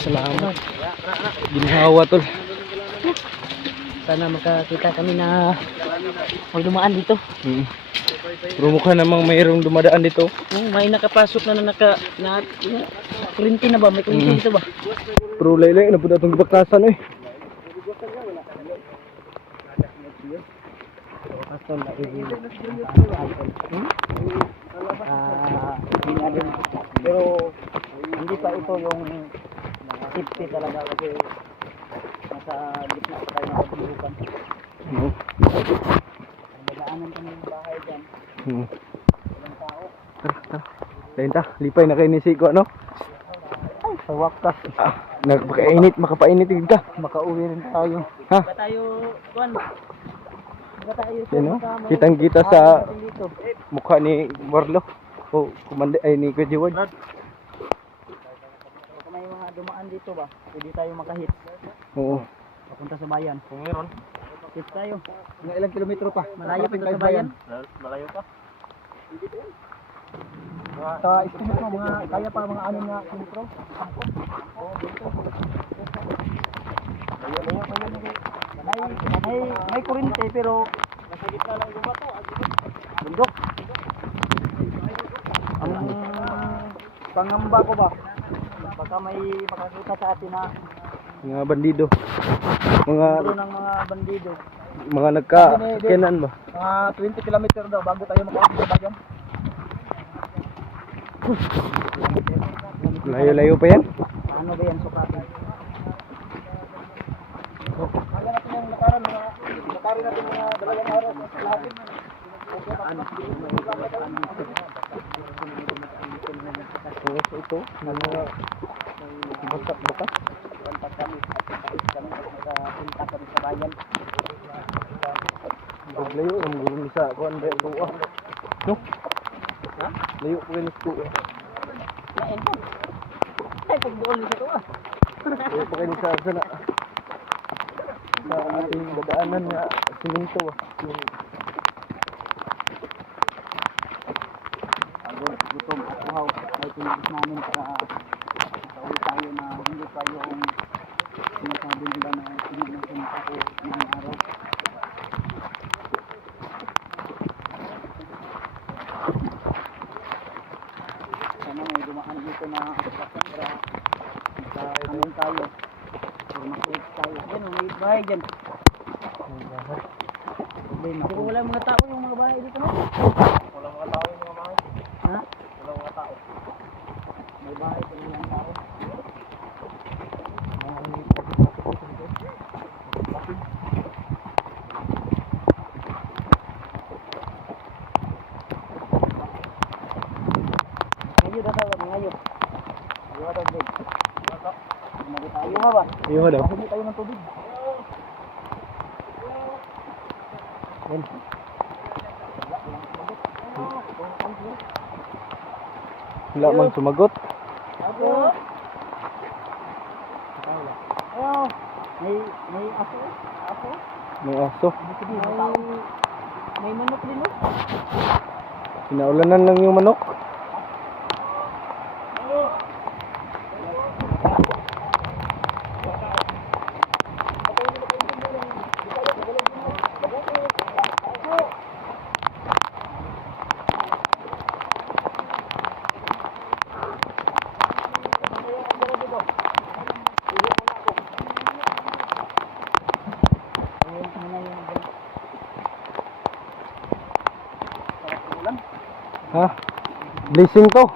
Salamat. Ginhawa tol. Sana makakita kami na magdumaan dito. Pero mukha namang mayroong dumadaan dito. May nakapasok na kurinti na ba? May kurinti dito ba? Pero laylay na po itong bakasan eh. Pero hindi pa ito yung safety talaga kasi nasa gitna pa tayo ng pagbubukan. Nagdaanan kami ng bahay dyan. Walang tao. Lain ta, lipay na kayo ni Siko, ano? Ay, sa wakas. Nagpakainit, makapainit din ka. Makauwi rin tayo. Ha? Baka tayo, Juan. Baka tayo. Yan, no? Kitang-kita sa mukha ni Marlo. O, kumanda ay ni Kuya Jiwad. Baka may mga dumaan dito ba? Pwede tayo makahit. Oo. Papunta sa bayan. Kung meron. Hit tayo. Mga ilang kilometro pa. Malayo pa sa bayan. Malayo pa. Sa estimate mo, kaya pa mga 6 na kilometro? Oo, dito. May kurente pero nasa gitna lang yung bato. Bundok. Ang pangamba ko ba? Baka may makakita sa atin na Mga bandido. Mga puro ng mga bandido. mga nagka-kenan ba? Mga 20 kilometer daw bago tayo makauwi sa bayan. Layo-layo pa yan? Ano ba yan sukatin? Kaya natin yung lakaran natin mga 2 araw sa lahat. So ito, mga bakat-bakat. Punta kami sa bayan. Layo, ang gulong isa. Kuhan ba yung tuwa? No? Ha? Layo po rin sa tuwa. Lain po. Ay, pagbuol nito to ah. Layo po rin sa sana. Sa ating dadaanan na siminto. Yung Agor, gutom at uhaw. Ay tinigis namin para makauwi tayo na hindi pa yung sinasabi nila na tinignan ako ng araw. Sana may dumaan dito na sasakyan para makakamon tayo. Para makulit tayo. Yan, may bahay dyan. Pero wala mga tao yung mga bahay dito, no? walang mga tao yung mga bahay. Ha? Walang mga tao. May bahay pero walang tao. Ngayon na tawag, ngayon. Ayaw daw, Greg. Ayaw nga ba? Ayaw daw. Hindi tayo ng tubig. Yan. Wala mang sumagot. Ako. Ayaw. May aso. Aso. May aso. May manok din, no? Pinaulanan lang yung manok. Ha? Blessing to.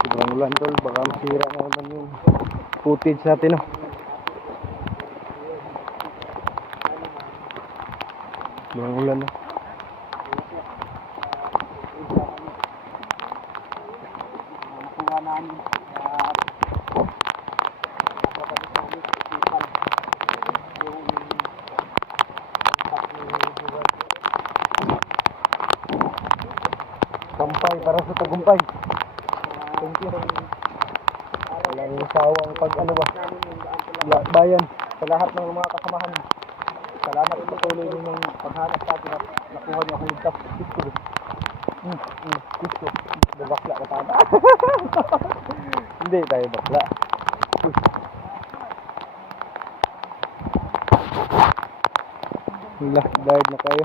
Sobrang ulan tol, baka masira na naman yung footage natin, no? Sobrang ulan, no? Nakuha namin Sampay pa para sa tagumpay. Thank you. Walang sawang pag ano ba, bayan sa lahat ng mga kasamahan. Salamat sa patuloy ninyong paghanap sa atin at nakuha niyo akong ligtas. Gusto. Bakla ka tama. Hindi tayo bakla. Hila, dive na kayo.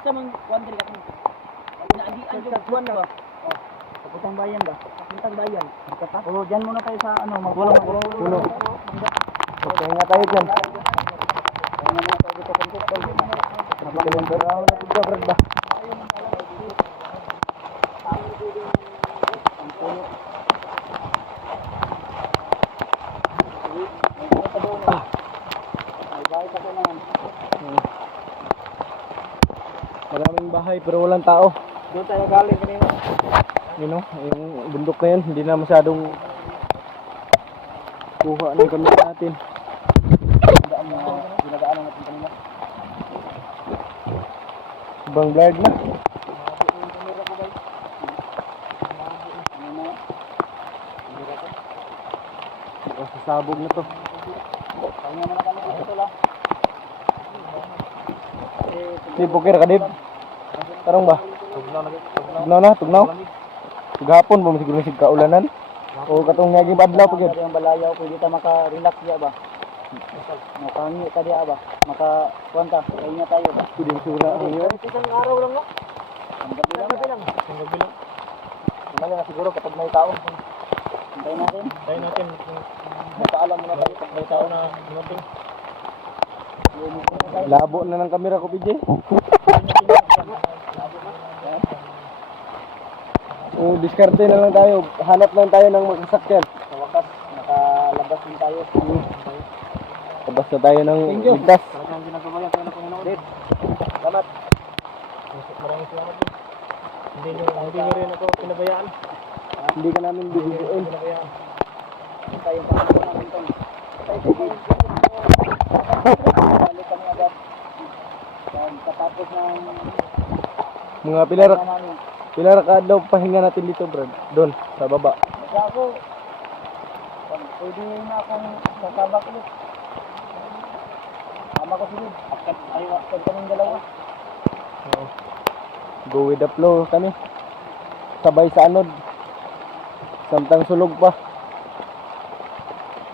Asa mang kuandri ka kung naagian yung buwan ba? Kaputang bayan ba? Kaputang bayan. O, dyan muna tayo sa ano, Puno. Okay nga tayo dyan. Habang beraw na pagka brad ba? Maraming bahay pero walang tao. doon tayo galing kanina. Yun o, yung bundok na yun, hindi na masyadong kuha ng kamera natin. Ginagaanan natin kanina. Ibang blurred na. Sasabog na to. Kanya mo na kami dito lang. Di bukir ka dib. Tarong ba? Tugnaw. Gahapon ba masiguro sig kaulanan? O katong nga gib adlaw pagid. Yung balayaw pwede ta maka-relax diya ba? Makahangi ka diya ba? Maka-kuwanta, kayo na tayo ba? Pwede sura ngayon. Isang araw lang no? Ang gabi lang. Wala na siguro kapag may tao. Hintayin natin. Magpaalam muna tayo kapag may tao na dumating. Labo na ng kamera ko, PJ. O, diskarte na lang tayo. Hanap lang tayo ng makasakyan. Sa wakas, nakalabas din tayo. Labas na tayo ng ligtas. Talagang ginagabayan tayo ng Panginoon. Salamat. Maraming salamat din. Hindi nyo rin ako pinabayaan. Hindi ka namin bibigyan. Tayong Panginoon namin ito. Balik kami agad. Katapos ng Mga pilar namin. ka daw pahinga natin dito, Brad. Doon, sa baba. Kaya ako, pwede na akong sasabak ulit. Tama ko silid. Akad kaming dalawa. Go with the flow kami. Sabay sa anod. Samtang sulog pa.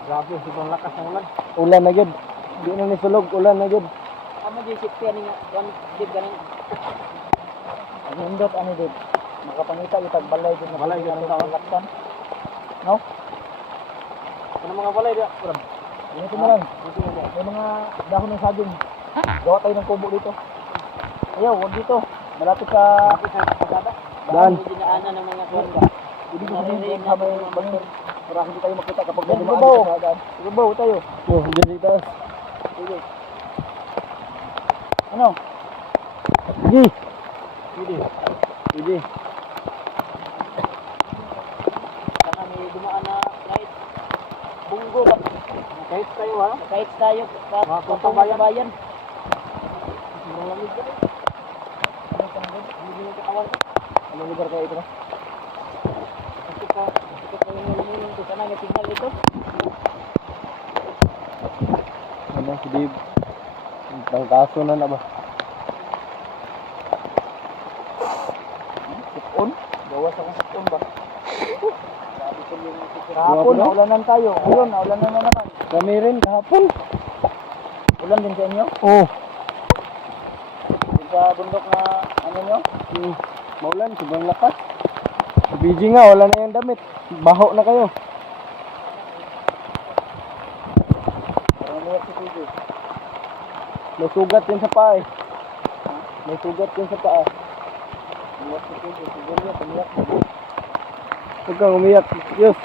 Grabe, sobrang lakas ng ulan. Ulan na gid. Di na ni sulog, ulan na gid. Amo di sip kaya niya, dib ganin. Ang hindot ani dib. Makapangita itag balay din na balay din sa laksan. No? Ano mga balay dia? Dito mo lang. May mga dahon ng saging. Gawa tayo ng kubo dito. Ayaw, wag dito. Malapit sa pasada. Daan. Dinaanan ng mga kuwanda. Hindi ko sabihin sa may bangin. Para hindi tayo makita kapag Yan, dumaan babaw. sa daan. Babaw tayo. Oh, diyan dito. Sige. Ano? Sige. Sige. Sige. Sana may dumaan na kahit bunggo ba? Kahit tayo ha? Kahit tayo. Kapag bayan. Sobrang lamig ka. Ano ka na doon? Hindi mo katawan ka. Anong lugar kayo ito na? Kasi ka yung lumunong ko. Sana may signal ito. Ano, si Dave? Ang kaso na ba? Sipon? Gawas akong sipon ba? Sabi ko yung Kahapon, kahapon, naulanan tayo. Ngayon, naulanan na naman. Kami rin kahapon. Ulan din sa inyo? Oh. Din sa bundok na ano nyo? Maulan, sobrang lakas. Sa BG nga, wala na yung damit. Baho na kayo. Parang liyak si Pido. May sugat yun sa paa eh. May sugat yun sa paa. Liyak si Pido. Siguro yun, tumiyak. Huwag kang umiyak. Yes.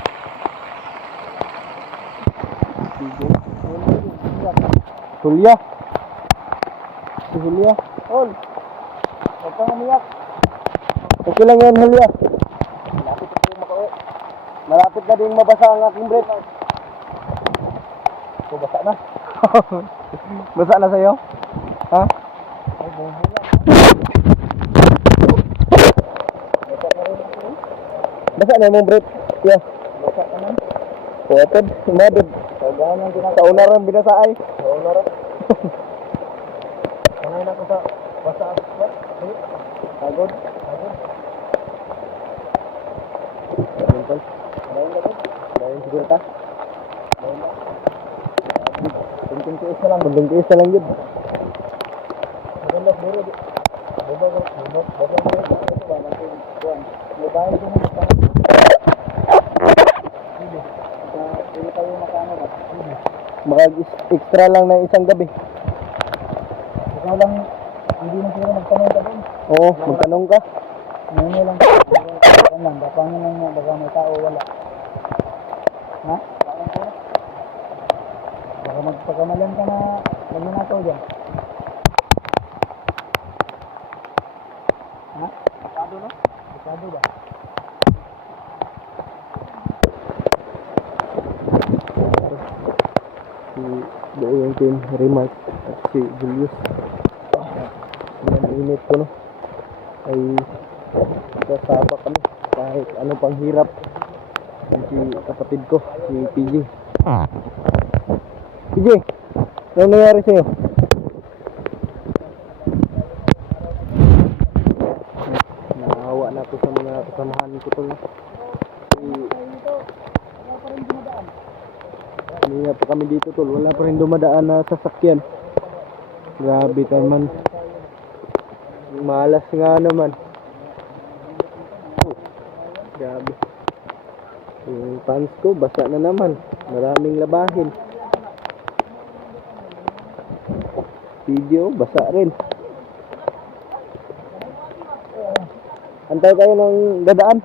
Julia. Si Julia. Hol! Huwag kang umiyak. Okay lang yan, Julia. Lapit na tayo makauwi. Malapit na din mabasa ang aking breath. ko basa na. Basa na sa'yo? Ha? Ay, bumula. Basa na yung brief. Yeah. Basa ka man. Kuwatod. Madod. Kagahan yung Sa una rin binasa ay. Sa una rin. Sanay na ko sa basa. Pagod. Simple. Dahil na ko. Dahil siguro ta. Dahil na. Kunting tiis na lang. Kunting tiis na lang yun. Maganda siguro. Bubog. Ito ba? May bahay din ang tanong. Hindi tayo makano ba? Mag-extra lang ng isang gabi. Ikaw lang, hindi na siguro magtanong ka doon. Oo, magtanong ka. Ngayon lang. Yan lang, dapangin lang nga, baka may tao wala. Ha? Baka magpagkamalan ka na magnanakaw dyan. Ha? Bisado no? Bisado ba? Si buo yung team, Remark at si Julius. Ang init ko no. Ay kasama kami kahit ano pang hirap. Yung si kapatid ko, si PJ. PJ, ano nangyari sa'yo? Naawa na ako sa mga kasamahan ko to. Kanina pa kami dito tol, wala pa rin dumadaan na sasakyan. Grabe tayo man. Malas nga naman. Grabe. Yung pants ko, basa na naman. Maraming labahin. Video, basa rin. Antay tayo ng dadaan.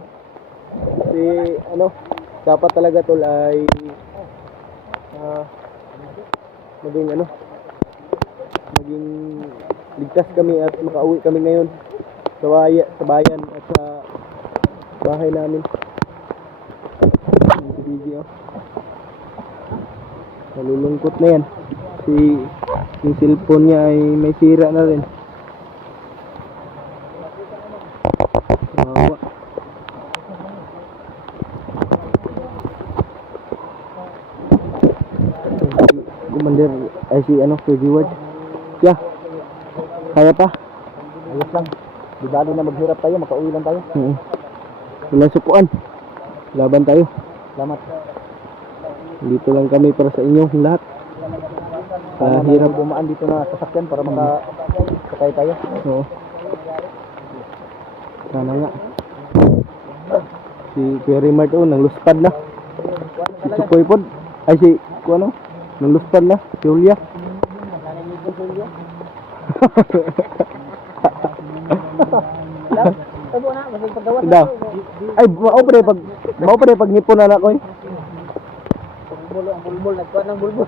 Kasi ano, dapat talaga tol ay maging ligtas kami at makauwi kami ngayon sa bayan at sa bahay namin. Yung video. Nalulungkot na yan. Yung cellphone niya ay may sira na rin. Kawawa. Commander ay si Kuya Ward. Yeah. Kaya pa? Ayos lang. Di bali na maghirap tayo, makauwi lang tayo. Walang supuan. Laban tayo. Salamat. Dito lang kami para sa inyo lahat. Sana Hirap. hirap bumaan dito na sasakyan para makasakay tayo. Oo. Sana nga. Si Kuya Rimard nang luspad na. Si Sukoy pod. Ay si ano? Nang luspad na. Si Julia. Tabo na, masig paggawas Daw. Ay, mao pre pag nipon anak ko. Bulbul, ang bulbul, nagkuhan ng bulbul.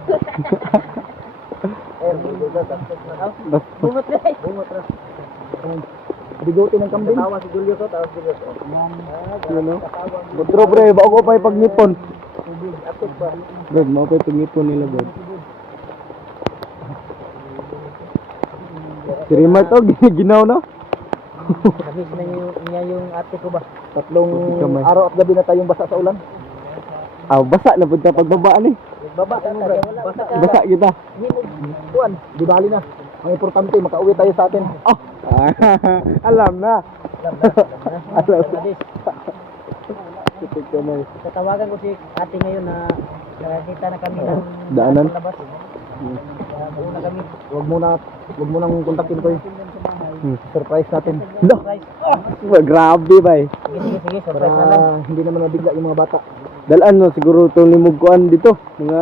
Bulbul na, bungot na. Bungot na. Bigote ng kambing. Tawa si Julio to, tawa si Julio to. Ano? Butro pre, bago ko pa pag nipon. Atik ba? Bro, mao pa pag nipon nila bro. Si Rimar to, ginaw na. Namiss na niya yung ate ko ba? Tatlong kamay. Araw at gabi na tayong basa sa ulan. Basa na punta pagbabaan eh. Baba ka mo, bro. Basa kita. Kuan, di bali na. Ang importante, makauwi tayo sa atin. Oh. Alam na. Alam na. Sitik kamay. Tatawagan ko si ate ngayon na nakakita na kami ng Daanan? labas. Una kami. Huwag mo nang kontakin ko. Surprise natin. Surprise. Grabe ba eh. Sige, surprise na lang. Hindi naman nabigla yung mga bata. Dalaan no, siguro itong limugkuan dito. Mga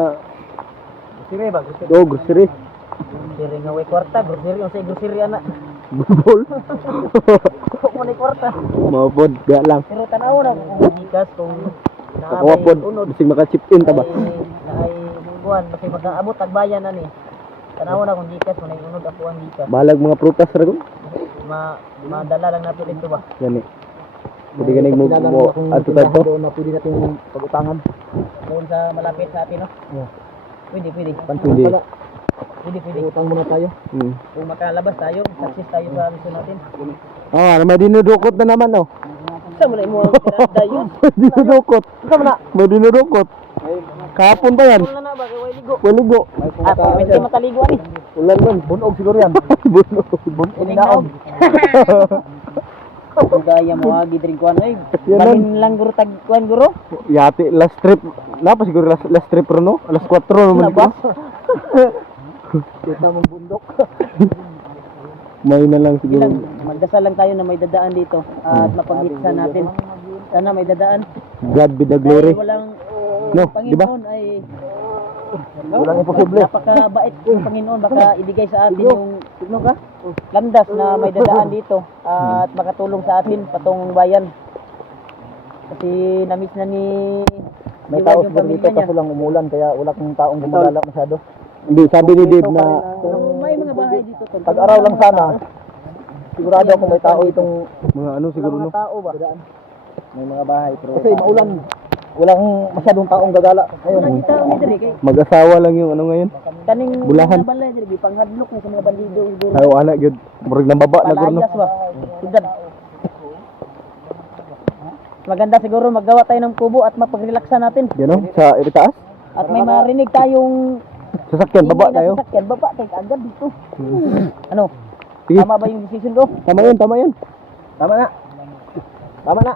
Grocery ba? grocery. Grocery nga way kwarta. Grocery yung sa grocery anak. Bulbol. Huwag mo na kwarta. Mapod, biya lang. Pero tanaw na kung gikas kung Ako pod, bisig maka-chip in ta ba? Naay kuan kasi mag-aabot tagbayan na ni. Tanaw na kung gikas mo na unod ako ang gikas. Balag mga prutas ra ko. Madala lang natin dito ba? Gani. Pwede ganig mo ato tayo. Doon na pwede natin pag-utangan. Doon sa malapit sa atin no? Pwede, pwede. Hindi. Pwede, pwede. Utang muna tayo. Kung makalabas tayo, success tayo sa mission natin. Ah, may dinudukot na naman, oh. Saan mo na mo tinanda yun? May dinudukot. May dinudukot. Kahapon ba yan? Wala na ba? Kaya ligo. Waligo. Ah, pwede mataligo ani. Ulan nun. Bunog siguro yan. Bunog. Ilinaog. Gaya mo agi drink kuan ay. Yan lang. Balin lang guro tag kuan guro. Yati, last trip. Napa siguro last trip ro, no? Alas 4 naman Nabas. Kita mong bundok. May na lang siguro. Magdasal lang tayo na may dadaan dito at mapagitsa natin. Sana may dadaan. God be the glory. Dahil walang No, di ba? Panginoon ay Walang imposible. napakabait yung Panginoon, baka ibigay sa atin yung landas na may dadaan dito at makatulong sa atin patungong bayan. Kasi namiss na ni May Iwan tao yung siguro pamilya dito niya. kaso lang umulan kaya wala kang taong gumagala masyado. Hindi, sabi ni Dave na Pero may mga bahay dito. Tol. pag-araw lang sana. Sigurado ako may tao itong mga ano siguro no. Mga tao ba? May mga bahay pero kasi maulan. Walang masyadong taong gagala Wala ngayon. di tao ni diri kay Mag-asawa lang yung ano ngayon. kaning Bulahan. mga balay diri panghadlok ni sa mga bandido siguro. Ayo anak gyud. Murag nang baba na guro no. Palayas ba? Tigad. Maganda siguro maggawa tayo ng kubo at mapag-relaxan natin. Yan no, sa itaas. At may marinig tayong Sasakyan baba ingay na tayo. sasakyan. Baba tayo agad dito. Ano? Sige. Tama ba yung decision ko? Tama yun, tama yun. Tama na. Tama na.